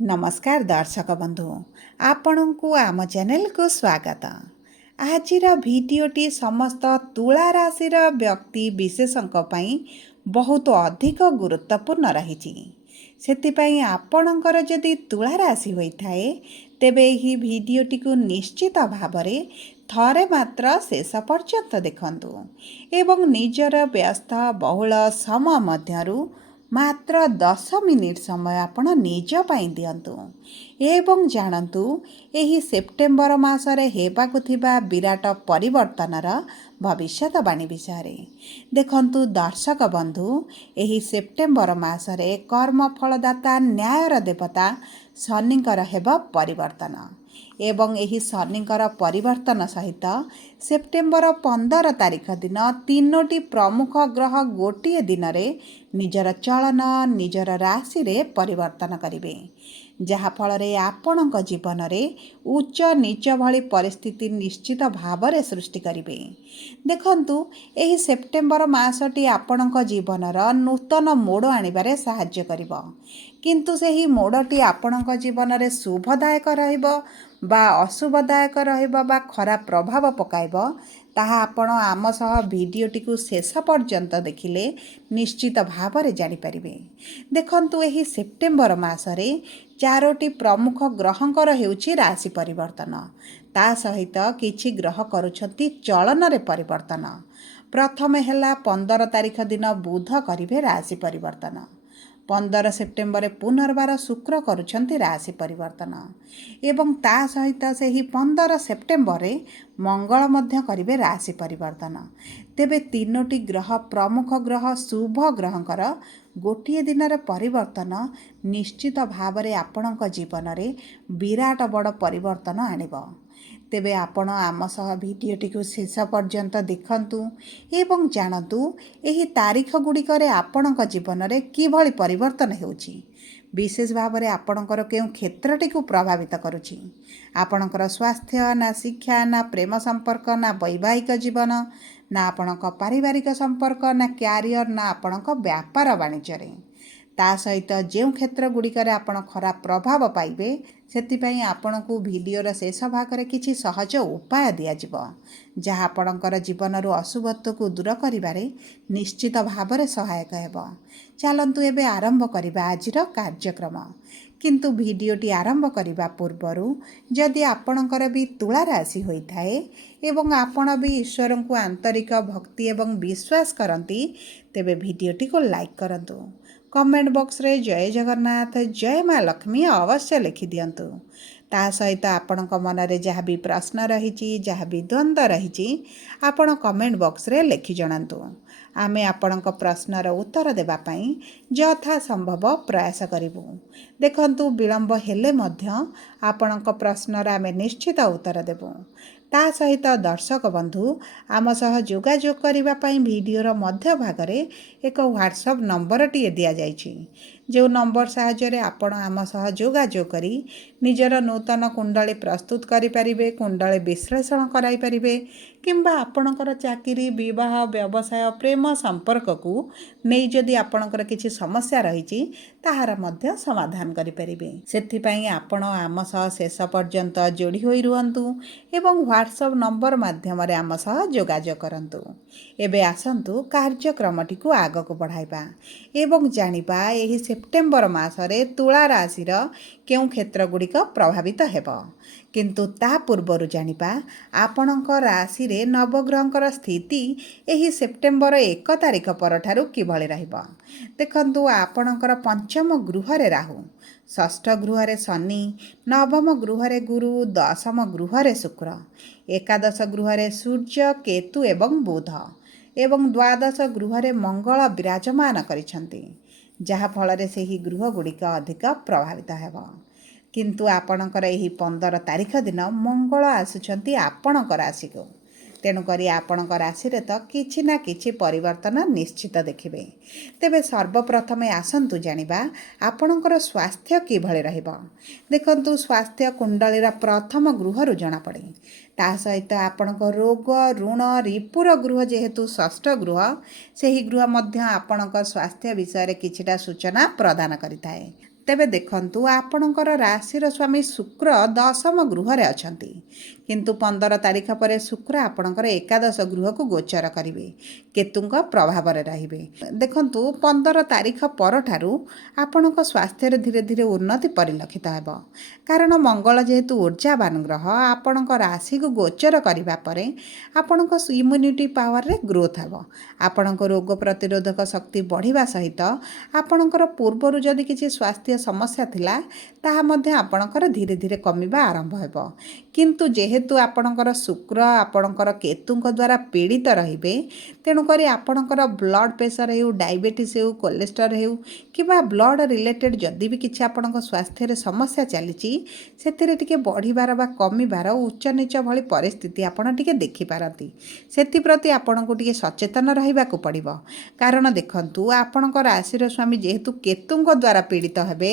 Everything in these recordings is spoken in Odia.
नमस्कार दर्शक बंधु आपण को आम चैनल को स्वागत। आजिर भिडियोटी समस्त तुला राशि व्यक्ति विशेषों बहुत अधिक गुरुत्वपूर्ण रही। सेतिपाई आपणकर जदि तुला राशि होता है तेबे ही भिडियोटी को निश्चित भाव थरे मात्र शेष पर्यंत देखंतु एवं निजर व्यस्त बहुल समय मध्यरु मात्र 10 मिनिट समय आपण निज पाई दियंतु एवं जानतु एही सेप्टेम्बर मासरे हेबाकु थिबा विराट परिवर्तनर भविष्यवाणी विषय देखंतु दर्शक बंधु एही सेप्टेम्बर मासरे कर्मफलदाता न्यायर देवता शनिकर हेब परिवर्तन एवं एही शनिकर परिवर्तन सहित सेप्टेम्बर 15 तारिख दिन तीनोटी प्रमुख ग्रह गोटे दिन में निजर चलन निजर राशि रे परिवर्तन करिवे जहा फल आपण जीवन में उच्च नीच भली परिस्थिति निश्चित भाव में सृष्टि करिवे। देखंतु एही सेप्टेम्बर मासटी आपण जीवनर नूतन मोड़ आनिबारे साहाय्य करिवो किंतु सेही मोड़टी आपण जीवन में शुभदायक रहिबो बा अशुभदायक रहिबो बा खराब प्रभाव पकाइबो ताहा आपण आम सह भिडियोटी को शेष पर्यंत देखिले निश्चित भाव में जानिपारिबे। देखंतु एही सेप्टेम्बर मासरे चारोटी प्रमुख ग्रहंकर हेउछि राशि परिवर्तन ता सहित किछि ग्रह करुछंती चलन रे परिवर्तन। प्रथम हैला 15 तारिख दिन बुध करिवे राशि परिवर्तन। 15 सेप्टेम्बर पुनर्बार शुक्र करुछंती राशि परिवर्तन एवं ता सहित सेही 15 सेप्टेम्बर मंगल मध्य करिवे राशि परिवर्तन। तेबे तीनोटी ग्रह प्रमुख ग्रह शुभ ग्रहंकर गोटे दिन परिवर्तन निश्चित भाव में आपणक जीवन में विराट बड़ परिवर्तन आनिबो। तेबे आपण आम सह भिडियोटी को शेष पर्यंत देखंतु एवं जानतु एही तारीख गुड़िकर आपणक जीवन में किभली परिवर्तन हेउछि विशेष भाव में आपणकर केउ क्षेत्रटी को प्रभावित करुछि। आपणकर स्वास्थ्य ना शिक्षा ना प्रेम संपर्क ना वैवाहिक जीवन ना आपणक पारिवारिक संपर्क ना क्यारियर ना आपणक व्यापार वाणिज्य ता सहित जो क्षेत्र गुड़िकर आपण खराब प्रभाव पाइबे सेतिपाई आपणकु भिडियोर शेष भाग में किछि सहज उपाय दियाजिबो जहाँ आपणकर जीवनरु अशुभत्व को दूर करिबारे निश्चित भाव में सहायक हेबो। चलंतु एबे आरंभ करिबा आजिर कार्यक्रम किंतु भिडियोटी आरंभ करने पूर्वरु जदि आपणकर भी तुला राशि होइथाए एवं आपण भी ईश्वर को आंतरिक भक्ति एवं विश्वास करती तेबे भिडियोटी को लाइक करंतु कमेंट बॉक्स रे जय जगन्नाथ जय माँ लक्ष्मी अवश्य लिखि दियंतु। ता सहित आपणक मन रे जहाँ भी प्रश्न रही जहाँ भी द्वंद्व रही आपण कमेंट बॉक्स रे लिखि जणांतु आमे आपणक प्रश्नर उत्तर देबा पई यथा संभव प्रयास करिबु। देखंतु विलंब हेले मध्य आपणक प्रश्नर आमे निश्चित उत्तर देबु। ता सहित दर्शक बंधु आम सह जोगाजोग करबा पई भिडियोर मध्य भागरे एक व्हाट्सएप नंबर टी दिया जाइछि जो नंबर साहाय्य आपण आम सह जोगाजोग करी निजर नूतन कुंडली प्रस्तुत करि परिबे कुंडली विश्लेषण कराई परिबे किंबा आपणकर चाकरी विवाह व्यवसाय प्रेम संपर्क को नहीं जदि आपणकर किछि समस्या रही ताहार मध्य समाधान करि परिबे। सेथिपाई आपण आम सह शेष पर्यंत जोड़ी होई रुहंतु एवं व्हाट्सएप नंबर माध्यम रे आम सह जोगाजोग करंतु। एबे आसंतु कार्यक्रमटी को आगक बढ़ाइबा एवं जानिबा एही सेप्टेम्बर मासरे तुला राशिर केउ क्षेत्र गुड़िक प्रभावित हेब किंतु ता पूर्वर जानिबा आपणक राशि रे नवग्रहंकर स्थिति एही सेप्टेम्बर 1 तारिख परठारु किभଳି रहिबो। देखंतु आपणकर पंचम गृह रे राहु षष्ठ गृह रे शनि नवम गृह रे गुरु दशम गृह रे शुक्र एकादश गृह रे सूर्य केतु एवं बुध एवं द्वादश गृह रे मंगल विराजमान करिसंती जहाँ फल रे सेही गृह गुड़िक अधिक प्रभावित हेब किंतु आपणकर एही 15 तारिख दिन मंगल आसुछंती आपणक राशि को तेणुक आपणक राशि रे तो किछि ना किछि परिवर्तन निश्चित देखिबे। तेबे सर्वप्रथम आसंतु जानिबा आपणकर स्वास्थ्य किभଳି रहिबो। देखंतु स्वास्थ्य कुंडलीर प्रथम गृहरु जना पड़े ता सहित आपणक रोग ऋण रिपुर गृह जेहेतु षष्ठ गृह सेही गृह मध्य आपणक स्वास्थ्य विषय किछिटा सूचना प्रदान करिथाए। ତେବେ ଦେଖନ୍ତୁ ଆପଣଙ୍କର ରାଶିର ସ୍ୱାମୀ ଶୁକ୍ର ଦଶମ ଗୃହରେ ଅଛନ୍ତି, କିନ୍ତୁ 15 ତାରିଖ ପରେ ଶୁକ୍ର ଆପଣଙ୍କର ଏକାଦଶ ଗୃହକୁ ଗୋଚର କରିବେ, କେତୁଙ୍କ ପ୍ରଭାବରେ ରହିବେ। ଦେଖନ୍ତୁ 15 ତାରିଖ ପରଠାରୁ ଆପଣଙ୍କ ସ୍ୱାସ୍ଥ୍ୟରେ ଧୀରେ ଧୀରେ ଉନ୍ନତି ପରିଲକ୍ଷିତ ହେବ, କାରଣ ମଙ୍ଗଳ ଯେହେତୁ ଊର୍ଜାବାନ ଗ୍ରହ ଆପଣଙ୍କ ରାଶିକୁ ଗୋଚର କରିବା ପରେ ଆପଣଙ୍କ ଇମ୍ୟୁନିଟି ପାୱାରରେ ଗ୍ରୋଥ୍ ହେବ। ଆପଣଙ୍କ ରୋଗ ପ୍ରତିରୋଧକ ଶକ୍ତି ବଢ଼ିବା ସହିତ ଆପଣଙ୍କର ପୂର୍ବରୁ ଯଦି କିଛି ସ୍ୱାସ୍ଥ୍ୟ ସମସ୍ୟା ଥିଲା ତାହା ମଧ୍ୟ ଆପଣଙ୍କର ଧୀରେ ଧୀରେ କମିବା ଆରମ୍ଭ ହେବ। କିନ୍ତୁ ଯେହେତୁ ଆପଣଙ୍କର ଶୁକ୍ର ଆପଣଙ୍କର କେତୁଙ୍କ ଦ୍ୱାରା ପୀଡ଼ିତ ରହିବେ, ତେଣୁକରି ଆପଣଙ୍କର ବ୍ଲଡ଼ ପ୍ରେସର ହେଉ, ଡାଇବେଟିସ୍ ହେଉ, କୋଲେଷ୍ଟ୍ରଲ୍ ହେଉ କିମ୍ବା ବ୍ଲଡ଼ ରିଲେଟେଡ୍ ଯଦି ବି କିଛି ଆପଣଙ୍କ ସ୍ୱାସ୍ଥ୍ୟରେ ସମସ୍ୟା ଚାଲିଛି, ସେଥିରେ ଟିକେ ବଢ଼ିବାର ବା କମିବାର ଉଚ୍ଚ ନିଚ ଭଳି ପରିସ୍ଥିତି ଆପଣ ଟିକେ ଦେଖିପାରନ୍ତି। ସେଥିପ୍ରତି ଆପଣଙ୍କୁ ଟିକେ ସଚେତନ ରହିବାକୁ ପଡ଼ିବ, କାରଣ ଦେଖନ୍ତୁ ଆପଣଙ୍କ ରାଶିର ସ୍ୱାମୀ ଯେହେତୁ କେତୁଙ୍କ ଦ୍ୱାରା ପୀଡ଼ିତ ହେବେ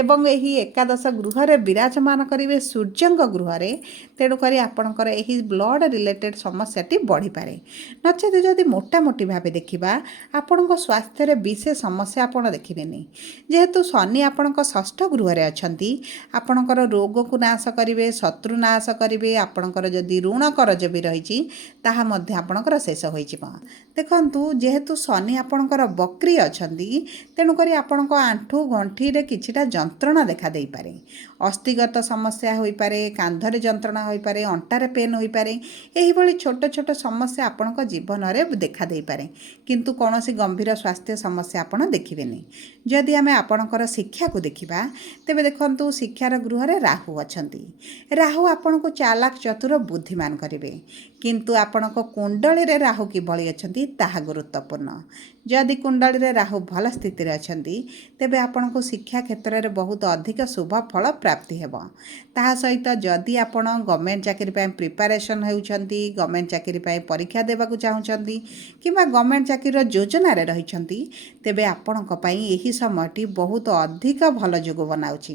ଏବଂ ଏହି ଏକାଦଶ ଗୃହରେ ବିରାଜମାନ କରିବେ ସୂର୍ଯ୍ୟଙ୍କ ଗୃହରେ, ତେଣୁକରି ଆପଣଙ୍କର ଏହି ବ୍ଲଡ଼ ରିଲେଟେଡ୍ ସମସ୍ୟାଟି ବଢ଼ିପାରେ। ନଚେତ ଯଦି ମୋଟାମୋଟି ଭାବେ ଦେଖିବା ଆପଣଙ୍କ ସ୍ୱାସ୍ଥ୍ୟରେ ବିଶେଷ ସମସ୍ୟା ଆପଣ ଦେଖିବେନି। ଯେହେତୁ ଶନି ଆପଣଙ୍କ ଷଷ୍ଠ ଗୃହରେ ଅଛନ୍ତି, ଆପଣଙ୍କର ରୋଗକୁ ନାଶ କରିବେ, ଶତ୍ରୁ ନାଶ କରିବେ, ଆପଣଙ୍କର ଯଦି ଋଣ କରଜ ବି ରହିଛି ତାହା ମଧ୍ୟ ଆପଣଙ୍କର ଶେଷ ହୋଇଯିବ। ଦେଖନ୍ତୁ ଯେହେତୁ ଶନି ଆପଣଙ୍କର ବକ୍ରି ଅଛନ୍ତି, ତେଣୁକରି ଆପଣଙ୍କ ଆଣ୍ଠୁ ଗଣ୍ଠିରେ କିଛିଟା ଯନ୍ତ୍ରଣା ଦେଖା ଦେଇପାରେ। ଅସ୍ଥିଗତ ସମସ୍ୟା ହୋଇପାରେ, କାନ୍ଧରେ ଯନ୍ତ୍ରଣା ହୋଇପାରେ, ଅଣ୍ଟାରେ ପେନ୍ ହୋଇପାରେ। ଏହିଭଳି ଛୋଟ ଛୋଟ ସମସ୍ୟା ଆପଣଙ୍କ ଜୀବନରେ ଦେଖା ଦେଇପାରେ, କିନ୍ତୁ କୌଣସି ଗମ୍ଭୀର ସ୍ୱାସ୍ଥ୍ୟ ସମସ୍ୟା ଆପଣ ଦେଖିବେନି। ଯଦି ଆମେ ଆପଣଙ୍କର ଶିକ୍ଷାକୁ ଦେଖିବା, ତେବେ ଦେଖନ୍ତୁ ଶିକ୍ଷାର ଗୃହରେ ରାହୁ ଅଛନ୍ତି। ରାହୁ ଆପଣଙ୍କୁ ଚାଲାକ ଚତୁର ବୁଦ୍ଧିମାନ କରିବେ, କିନ୍ତୁ ଆପଣଙ୍କ କୁଣ୍ଡଳୀରେ ରାହୁ କିଭଳି ଅଛନ୍ତି ତାହା ଗୁରୁତ୍ୱପୂର୍ଣ୍ଣ। ଯଦି କୁଣ୍ଡଳୀରେ ରାହୁ ଭଲ ସ୍ଥିତିରେ ଅଛନ୍ତି, ତେବେ ଆପଣଙ୍କୁ ଶିକ୍ଷା କ୍ଷେତ୍ରରେ ବହୁତ ଅଧିକ ଶୁଭ ଫଳ ପ୍ରାପ୍ତି ହେବ। ତାହା ସହିତ ଯଦି ଆପଣ ଗଭର୍ଣ୍ଣମେଣ୍ଟ ଚାକିରି ପାଇଁ ପ୍ରିପାରେସନ୍ ହେଉଛନ୍ତି, ଗଭର୍ଣ୍ଣମେଣ୍ଟ ଚାକିରି ପାଇଁ ପରୀକ୍ଷା ଦେବାକୁ ଚାହୁଁଛନ୍ତି କିମ୍ବା ଗଭର୍ଣ୍ଣମେଣ୍ଟ ଚାକିରିର ଯୋଜନାରେ ରହିଛନ୍ତି, ତେବେ ଆପଣଙ୍କ ପାଇଁ ଏହି ସମୟଟି ବହୁତ ଅଧିକ ଭଲ ଯୋଗ ବନାଉଛି।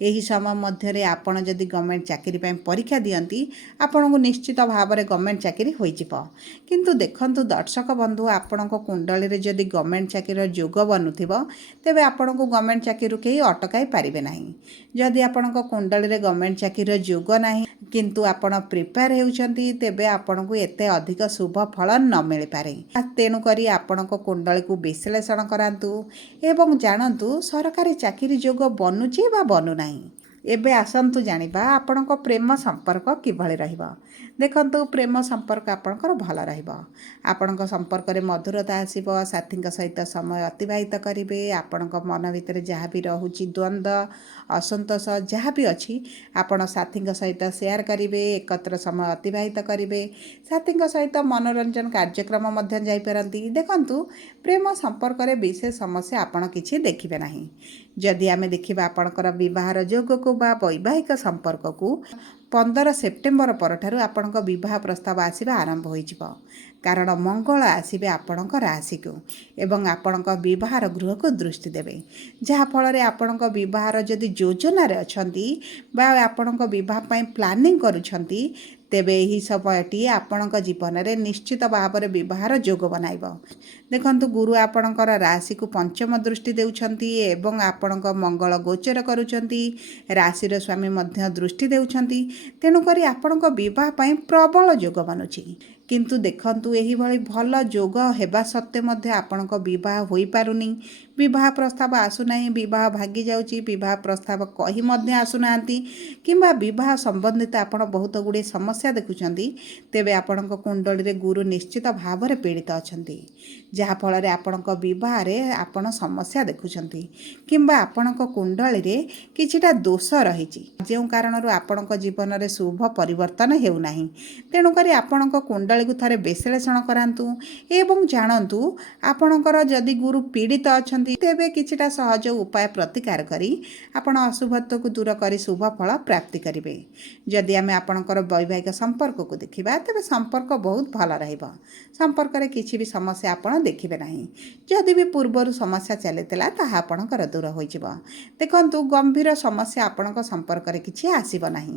ଏହି ସମୟ ମଧ୍ୟରେ ଆପଣ ଯଦି ଗଭର୍ଣ୍ଣମେଣ୍ଟ ଚାକିରି ପାଇଁ ପରୀକ୍ଷା ଦିଅନ୍ତି, ଆପଣଙ୍କୁ ନିଶ୍ଚିତ ଭାବରେ ଗଭର୍ଣ୍ଣମେଣ୍ଟ ଚାକିରି ହୋଇଯିବ। କିନ୍ତୁ ଦେଖନ୍ତୁ ଦର୍ଶକ ବନ୍ଧୁ, ଆପଣଙ୍କ କୁଣ୍ଡଳୀରେ ଯଦି ଗଭର୍ଣ୍ଣମେଣ୍ଟ ଚାକିରିର ଯୋଗ ବନୁଥିବ, ତେବେ ଆପଣଙ୍କୁ ଗଭର୍ଣ୍ଣମେଣ୍ଟ ଚାକିରିରୁ କେହି ଅଟକାଇ ପାରିବେ ନାହିଁ। ଯଦି ଆପଣଙ୍କ କୁଣ୍ଡଳୀରେ ଗଭର୍ଣ୍ଣମେଣ୍ଟ ଚାକିରିର ଯୋଗ ନାହିଁ, କିନ୍ତୁ ଆପଣ ପ୍ରିପେୟାର ହେଉଛନ୍ତି, ତେବେ ଆପଣଙ୍କୁ ଏତେ ଅଧିକ ଶୁଭ ଫଳ ନ ମିଳିପାରେ। ତେଣୁକରି ଆପଣଙ୍କ କୁଣ୍ଡଳୀକୁ ବିଶ୍ଳେଷଣ କରାନ୍ତୁ ଏବଂ ଜାଣନ୍ତୁ ସରକାରୀ ଚାକିରି ଯୋଗ ବନୁଛି ବା ବନୁନାହିଁ। ଏବେ ଆସନ୍ତୁ ଜାଣିବା ଆପଣଙ୍କ ପ୍ରେମ ସମ୍ପର୍କ କିଭଳି ରହିବ। ଦେଖନ୍ତୁ ପ୍ରେମ ସମ୍ପର୍କ ଆପଣଙ୍କର ଭଲ ରହିବ। ଆପଣଙ୍କ ସମ୍ପର୍କରେ ମଧୁରତା ଆସିବ, ସାଥୀଙ୍କ ସହିତ ସମୟ ଅତିବାହିତ କରିବେ। ଆପଣଙ୍କ ମନ ଭିତରେ ଯାହା ବି ରହୁଛି ଦ୍ୱନ୍ଦ୍ୱ, ଅସନ୍ତୋଷ ଯାହା ବି ଅଛି, ଆପଣ ସାଥୀଙ୍କ ସହିତ ସେୟାର କରିବେ, ଏକତ୍ର ସମୟ ଅତିବାହିତ କରିବେ। ସାଥୀଙ୍କ ସହିତ ମନୋରଞ୍ଜନ କାର୍ଯ୍ୟକ୍ରମ ମଧ୍ୟ ଯାଇପାରନ୍ତି। ଦେଖନ୍ତୁ ପ୍ରେମ ସମ୍ପର୍କରେ ବିଶେଷ ସମସ୍ୟା ଆପଣ କିଛି ଦେଖିବେ ନାହିଁ। ଯଦି ଆମେ ଦେଖିବା ଆପଣଙ୍କର ବିବାହର ଯୋଗକୁ ବା ବୈବାହିକ ସମ୍ପର୍କକୁ, 15 ସେପ୍ଟେମ୍ବର ପରଠାରୁ ଆପଣଙ୍କ ବିବାହ ପ୍ରସ୍ତାବ ଆସିବା ଆରମ୍ଭ ହୋଇଯିବ, କାରଣ ମଙ୍ଗଳ ଆସିବେ ଆପଣଙ୍କ ରାଶିକୁ ଏବଂ ଆପଣଙ୍କ ବିବାହର ଗୃହକୁ ଦୃଷ୍ଟି ଦେବେ। ଯାହାଫଳରେ ଆପଣଙ୍କ ବିବାହର ଯଦି ଯୋଜନାରେ ଅଛନ୍ତି ବା ଆପଣଙ୍କ ବିବାହ ପାଇଁ ପ୍ଲାନିଂ କରୁଛନ୍ତି, ତେବେ ଏହି ସମୟଟି ଆପଣଙ୍କ ଜୀବନରେ ନିଶ୍ଚିତ ଭାବରେ ବିବାହର ଯୋଗ ବନାଇବ। ଦେଖନ୍ତୁ ଗୁରୁ ଆପଣଙ୍କର ରାଶିକୁ ପଞ୍ଚମ ଦୃଷ୍ଟି ଦେଉଛନ୍ତି ଏବଂ ଆପଣଙ୍କ ମଙ୍ଗଳ ଗୋଚର କରୁଛନ୍ତି, ରାଶିର ସ୍ୱାମୀ ମଧ୍ୟ ଦୃଷ୍ଟି ଦେଉଛନ୍ତି। ତେଣୁକରି ଆପଣଙ୍କ ବିବାହ ପାଇଁ ପ୍ରବଳ ଯୋଗ ବନୁଛି। କିନ୍ତୁ ଦେଖନ୍ତୁ ଏହିଭଳି ଭଲ ଯୋଗ ହେବା ସତ୍ତ୍ୱେ ମଧ୍ୟ ଆପଣଙ୍କ ବିବାହ ହୋଇପାରୁନି, ବିବାହ ପ୍ରସ୍ତାବ ଆସୁନାହିଁ, ବିବାହ ଭାଙ୍ଗି ଯାଉଛି, ବିବାହ ପ୍ରସ୍ତାବ କହି ମଧ୍ୟ ଆସୁନାହାନ୍ତି କିମ୍ବା ବିବାହ ସମ୍ବନ୍ଧିତ ଆପଣ ବହୁତ ଗୁଡ଼ିଏ ସମସ୍ୟା ଦେଖୁଛନ୍ତି, ତେବେ ଆପଣଙ୍କ କୁଣ୍ଡଳୀରେ ଗୁରୁ ନିଶ୍ଚିତ ଭାବରେ ପୀଡ଼ିତ ଅଛନ୍ତି। ଯାହାଫଳରେ ଆପଣଙ୍କ ବିବାହରେ ଆପଣ ସମସ୍ୟା ଦେଖୁଛନ୍ତି କିମ୍ବା ଆପଣଙ୍କ କୁଣ୍ଡଳୀରେ କିଛିଟା ଦୋଷ ରହିଛି, ଯେଉଁ କାରଣରୁ ଆପଣଙ୍କ ଜୀବନରେ ଶୁଭ ପରିବର୍ତ୍ତନ ହେଉନାହିଁ। ତେଣୁକରି ଆପଣଙ୍କ କୁଣ୍ଡଳୀକୁ ଥରେ ବିଶ୍ଳେଷଣ କରାନ୍ତୁ ଏବଂ ଜାଣନ୍ତୁ ଆପଣଙ୍କର ଯଦି ଗୁରୁ ପୀଡ଼ିତ ଅଛନ୍ତି, ତେବେ କିଛିଟା ସହଜ ଉପାୟ ପ୍ରତିକାର କରି ଆପଣ ଅଶୁଭତ୍ୱକୁ ଦୂର କରି ଶୁଭ ଫଳ ପ୍ରାପ୍ତି କରିବେ। ଯଦି ଆମେ ଆପଣଙ୍କର ବୈବାହିକ ସମ୍ପର୍କକୁ ଦେଖିବା, ତେବେ ସମ୍ପର୍କ ବହୁତ ଭଲ ରହିବ। ସମ୍ପର୍କରେ କିଛି ବି ସମସ୍ୟା ଆପଣ ଦେଖିବେ ନାହିଁ। ଯଦି ବି ପୂର୍ବରୁ ସମସ୍ୟା ଚାଲିଥିଲା ତାହା ଆପଣଙ୍କର ଦୂର ହୋଇଯିବ। ଦେଖନ୍ତୁ ଗମ୍ଭୀର ସମସ୍ୟା ଆପଣଙ୍କ ସମ୍ପର୍କରେ କିଛି ଆସିବ ନାହିଁ।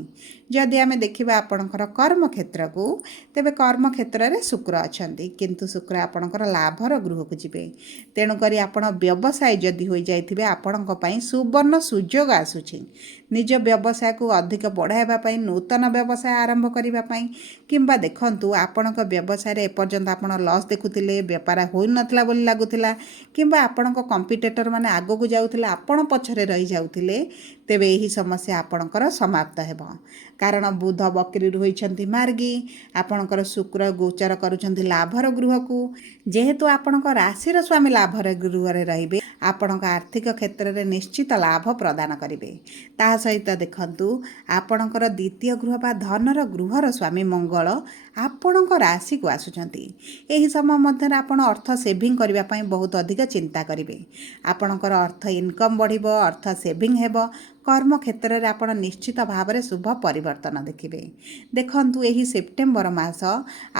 ଯଦି ଆମେ ଦେଖିବା ଆପଣଙ୍କର କର୍ମକ୍ଷେତ୍ରକୁ, ତେବେ କର୍ମକ୍ଷେତ୍ରରେ ଶୁକ୍ର ଅଛନ୍ତି, କିନ୍ତୁ ଶୁକ୍ର ଆପଣଙ୍କର ଲାଭର ଗୃହକୁ ଯିବେ। ତେଣୁକରି ଆପଣ ବ୍ୟବସାୟୀ ଯଦି ହୋଇଯାଇଥିବେ ଆପଣଙ୍କ ପାଇଁ ସୁବର୍ଣ୍ଣ ସୁଯୋଗ ଆସୁଛି। ନିଜ ବ୍ୟବସାୟକୁ ଅଧିକ ବଢ଼ାଇବା ପାଇଁ, ନୂତନ ବ୍ୟବସାୟ ଆରମ୍ଭ କରିବା ପାଇଁ, କିମ୍ବା ଦେଖନ୍ତୁ ଆପଣଙ୍କ ବ୍ୟବସାୟରେ ଏପର୍ଯ୍ୟନ୍ତ ଆପଣ ଲସ୍ ଦେଖୁଥିଲେ, ବେପାର ହୋଇନଥିଲା ବୋଲି ଲାଗୁଥିଲା, କିମ୍ବା ଆପଣଙ୍କ କମ୍ପିଟେଟର ମାନେ ଆଗକୁ ଯାଉଥିଲେ, ଆପଣ ପଛରେ ରହିଯାଉଥିଲେ, ତେବେ ଏହି ସମସ୍ୟା ଆପଣଙ୍କର ସମାପ୍ତ ହେବ। କାରଣ ବୁଧ ବକ୍ରି ହୋଇଛନ୍ତି ମାର୍ଗୀ, ଆପଣଙ୍କର ଶୁକ୍ର ଗୋଚର କରୁଛନ୍ତି ଲାଭର ଗୃହକୁ। ଯେହେତୁ ଆପଣଙ୍କ ରାଶିର ସ୍ୱାମୀ ଲାଭର ଗୃହରେ ରହିବେ, ଆପଣଙ୍କ ଆର୍ଥିକ କ୍ଷେତ୍ରରେ ନିଶ୍ଚିତ ଲାଭ ପ୍ରଦାନ କରିବେ। ତା ସହିତ ଦେଖନ୍ତୁ ଆପଣଙ୍କର ଦ୍ୱିତୀୟ ଗୃହ ବା ଧନର ଗୃହର ସ୍ୱାମୀ ମଙ୍ଗଳ ଆପଣଙ୍କ ରାଶିକୁ ଆସୁଛନ୍ତି। ଏହି ସମୟ ମଧ୍ୟରେ ଆପଣ ଅର୍ଥ ସେଭିଂ କରିବା ପାଇଁ ବହୁତ ଅଧିକ ଚିନ୍ତା କରିବେ। ଆପଣଙ୍କର ଅର୍ଥ ଇନକମ୍ ବଢ଼ିବ, ଅର୍ଥ ସେଭିଂ ହେବ। କର୍ମକ୍ଷେତ୍ରରେ ଆପଣ ନିଶ୍ଚିତ ଭାବରେ ଶୁଭ ପରିବର୍ତ୍ତନ ଦେଖିବେ। ଦେଖନ୍ତୁ ଏହି ସେପ୍ଟେମ୍ବର ମାସ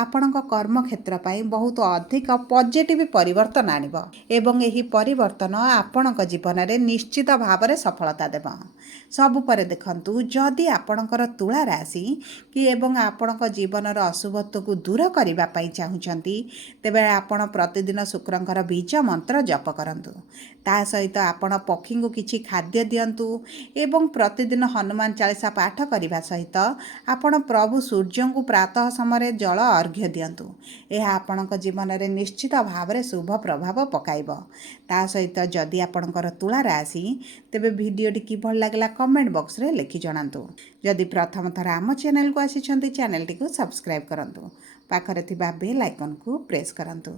ଆପଣଙ୍କ କର୍ମକ୍ଷେତ୍ର ପାଇଁ ବହୁତ ଅଧିକ ପଜିଟିଭ୍ ପରିବର୍ତ୍ତନ ଆଣିବ ଏବଂ ଏହି ପରିବର୍ତ୍ତନ ଆପଣଙ୍କ ଜୀବନରେ ନିଶ୍ଚିତ ଭାବରେ ସଫଳତା ଦେବ। ସବୁ ପରେ ଦେଖନ୍ତୁ, ଯଦି ଆପଣଙ୍କର ତୁଳା ରାଶି କି ଏବଂ ଆପଣଙ୍କ ଜୀବନର ଅଶୁଭତ୍ୱକୁ ଦୂର କରିବା ପାଇଁ ଚାହୁଁଛନ୍ତି, ତେବେ ଆପଣ ପ୍ରତିଦିନ ଶୁକ୍ରଙ୍କର ବୀଜ ମନ୍ତ୍ର ଜପ କରନ୍ତୁ। ତା ସହିତ ଆପଣ ପକ୍ଷୀଙ୍କୁ କିଛି ଖାଦ୍ୟ ଦିଅନ୍ତୁ ଏବଂ ପ୍ରତିଦିନ ହନୁମାନ ଚାଳିଶା ପାଠ କରିବା ସହିତ ଆପଣ ପ୍ରଭୁ ସୂର୍ଯ୍ୟଙ୍କୁ ପ୍ରାତଃ ସମୟରେ ଜଳ ଅର୍ଘ୍ୟ ଦିଅନ୍ତୁ। ଏହା ଆପଣଙ୍କ ଜୀବନରେ ନିଶ୍ଚିତ ଭାବରେ ଶୁଭ ପ୍ରଭାବ ପକାଇବ। ତା ସହିତ ଯଦି ଆପଣଙ୍କର ତୁଳା ରାଶି, ତେବେ ଭିଡ଼ିଓଟି କିଭଳି ଲାଗିଲା କମେଣ୍ଟ ବକ୍ସରେ ଲେଖି ଜଣାନ୍ତୁ। ଯଦି ପ୍ରଥମ ଥର ଆମ ଚ୍ୟାନେଲକୁ ଆସିଛନ୍ତି, ଚ୍ୟାନେଲଟିକୁ ସବସ୍କ୍ରାଇବ୍ କରନ୍ତୁ। ପାଖରେ ଥିବା ବେଲ୍ ଆଇକନ୍କୁ ପ୍ରେସ୍ କରନ୍ତୁ।